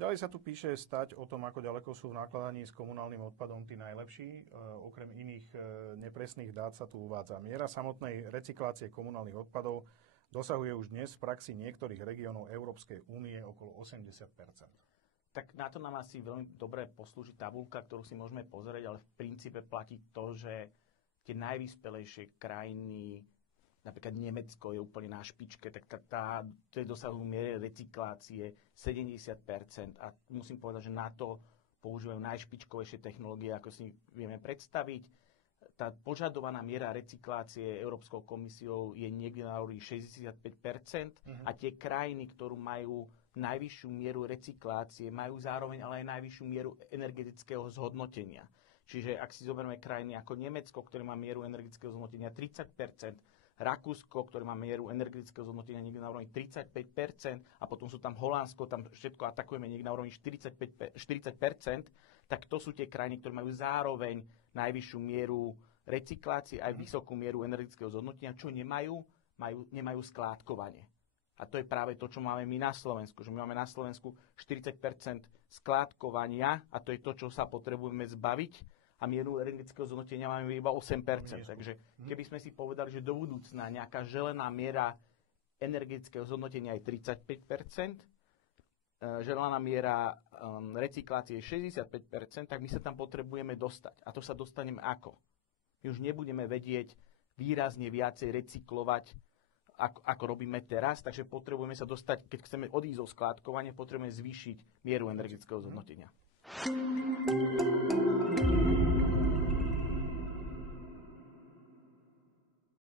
Ďalej sa tu píše stať o tom, ako ďaleko sú v nakladaní s komunálnym odpadom tí najlepší. Okrem iných nepresných dát sa tu uvádza. Miera samotnej recyklácie komunálnych odpadov dosahuje už dnes v praxi niektorých regiónov Európskej únie okolo 80%. Tak na to nám asi veľmi dobre poslúži tabuľka, ktorú si môžeme pozrieť, ale v princípe platí to, že tie najvyspelejšie krajiny, napríklad Nemecko je úplne na špičke, tak tie dosahujú miery recyklácie 70%. A musím povedať, že na to používajú najšpičkovejšie technológie, ako si vieme predstaviť. Tá požadovaná miera recyklácie Európskou komisiou je niekde na úrovni 65%. A tie krajiny, ktorú majú najvyššiu mieru recyklácie, majú zároveň ale aj najvyššiu mieru energetického zhodnotenia. Čiže ak si zoberieme krajiny ako Nemecko, ktoré má mieru energetického zhodnotenia 30%, Rakúsko, ktoré má mieru energetického zhodnotenia niekde na úrovni 35%, a potom sú tam Holandsko, tam všetko atakujeme niekde na úrovni 40%, tak to sú tie krajiny, ktoré majú zároveň najvyššiu mieru recyklácie aj vysokú mieru energetického zhodnotenia, čo nemajú skládkovanie. A to je práve to, čo máme my na Slovensku. Že my máme na Slovensku 40% skládkovania a to je to, čo sa potrebujeme zbaviť. A mieru energetického zhodnotenia máme iba 8%. Takže keby sme si povedali, že do budúcna nejaká želená miera energetického zhodnotenia je 35%, želaná miera recyklácie je 65%, tak my sa tam potrebujeme dostať. A to sa dostaneme ako? My už nebudeme vedieť výrazne viacej recyklovať, ako robíme teraz, takže potrebujeme sa dostať, keď chceme odísť zo skládkovania, potrebujeme zvýšiť mieru energetického zhodnotenia.